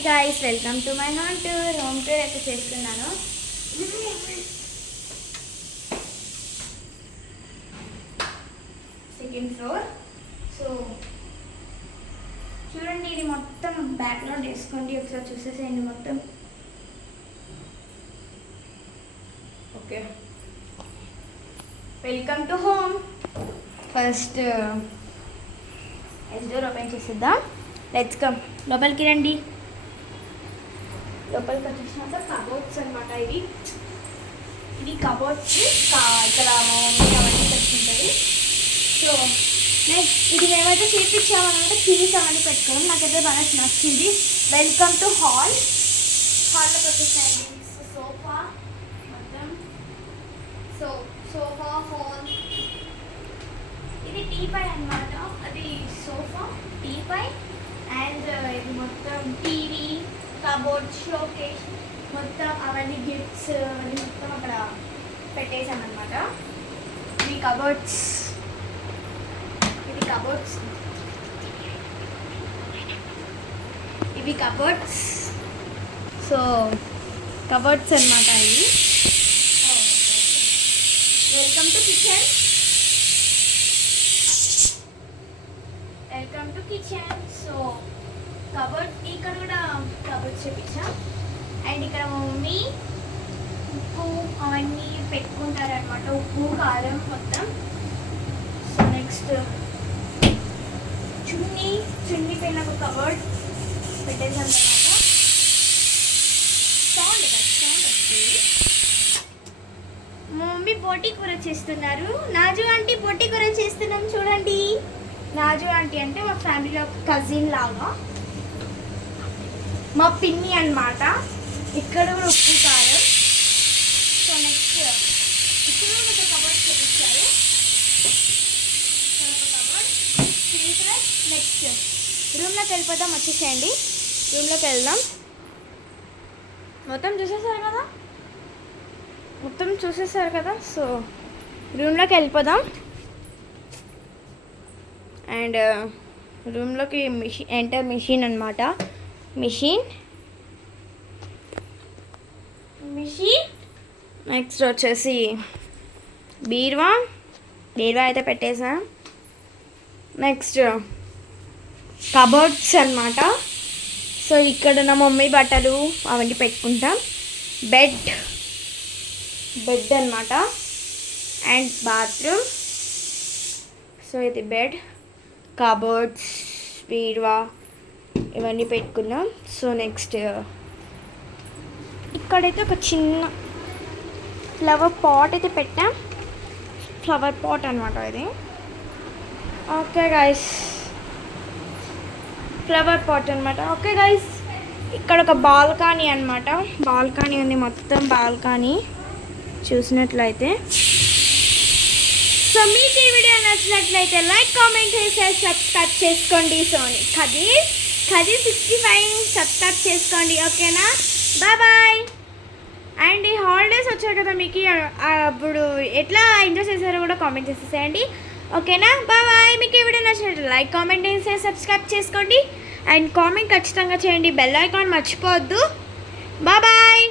Hi guys, welcome to my home tour అయితే చేస్తున్నాను. Second floor. So చూడండి, ఇది మొత్తం బ్యాక్గ్రౌండ్ వేసుకోండి, ఒకసారి చూసేసేయండి మొత్తం. Okay, welcome to home. First door open చేసేద్దాం. లెట్స్ కమ్, లోపలికి రండి. లోపలికి వచ్చేసినాక కబోర్డ్స్ అనమాట. ఇవి కబోర్డ్స్. ఇక్కడ మా మమ్మీ అవన్నీ పెట్టుకుంటుంది. సో నెక్స్ట్ ఇది మేమైతే చేపించామన్నమాట. కీస్ అవన్నీ పెట్టుకోవడం నాకైతే బాగా నచ్చింది. వెల్కమ్ టు హాల్లోకి వచ్చేసాయండి. సోఫా మొత్తం. Sofa hall. ఇది టీపై అనమాట. అది సోఫా, టీపై అండ్ ఇది మొత్తం టీవీ, కబోర్డ్, షోకేస్ మొత్తం అవన్నీ గిఫ్ట్స్ అవన్నీ మొత్తం అక్కడ పెట్టేసాను అనమాట. ఇవి కబోర్డ్స్. ఇవి కబోర్డ్స్. సో కబోర్డ్స్ అనమాట ఇవి. Welcome to kitchen. So cupboard, ఇక్కడ కూడా కబోర్డ్స్ చూపించా. అండ్ ఇక్కడ మా మమ్మీ ఉప్పు అవన్నీ పెట్టుకుంటారనమాట. ఉప్పు, కారం మొత్తం. సో నెక్స్ట్ చున్నీ పైన ఒక కబోర్డ్ పెట్టేసాను అనమాట. సౌండ్ వస్తుంది. మా మమ్మీ బోటి కూర చేస్తున్నారు. నాజు ఆంటీ బోటి కూర చేస్తున్నాం చూడండి. నాజు ఆంటీ అంటే మా ఫ్యామిలీలో కజిన్ లాగా, మా పిన్ని అన్నమాట. ఇక్కడ కూడా ఉప్పు, కారం. సో నెక్స్ట్ ఇక్కడ ఒక కబోర్డ్ చూపించారు. నెక్స్ట్ రూమ్లోకి వెళ్ళిపోదాం. వచ్చేసేయండి, రూమ్లోకి వెళ్దాం. మొత్తం చూసేసారు కదా. సో రూమ్లోకి వెళ్ళిపోదాం. అండ్ రూమ్లోకి మిషన్ అనమాట. మిషన్. నెక్స్ట్ వచ్చేసి బీరువా అయితే పెట్టేసాం. నెక్స్ట్ కబోర్డ్స్ అనమాట. సో ఇక్కడ నా మమ్మీ బట్టలు అవన్నీ పెట్టుకుంటాం. బెడ్ అనమాట. And bathroom. సో ఇది బెడ్, కబోర్డ్స్, బీరువా ఇవన్నీ పెట్టుకున్నాం. సో నెక్స్ట్ ఇక్కడైతే ఒక చిన్న ఫ్లవర్ పాట్ అయితే పెట్టాం. ఫ్లవర్ పాట్ అనమాట ఇది. ఓకే గైస్, ఫ్లవర్ పాట్ అనమాట. ఓకే గైస్, ఇక్కడ ఒక బాల్కనీ అనమాట. బాల్కనీ ఉంది, మొత్తం బాల్కనీ చూసినట్లయితే. సో మీకు ఈ వీడియో నచ్చినట్లయితే లైక్, కామెంట్ చేసి సబ్స్క్రైబ్ చేసుకోండి. సోనీ ఖదీర్ 65 సబ్స్క్రైబ్ చేసుకోండి. ఓకేనా, బాయ్. అండ్ ఈ హాలిడేస్ వచ్చాయి కదా మీకు, అప్పుడు ఎట్లా ఎంజాయ్ చేశారో కూడా కామెంట్ చేసేసేయండి. ఓకేనా, బాయ్. మీకు ఈ వీడియో నచ్చినట్లయితే లైక్, కామెంట్ చేసి సబ్స్క్రైబ్ చేసుకోండి. అండ్ కామెంట్ ఖచ్చితంగా చేయండి. బెల్ ఐకాన్ మర్చిపోవద్దు. బాయ్.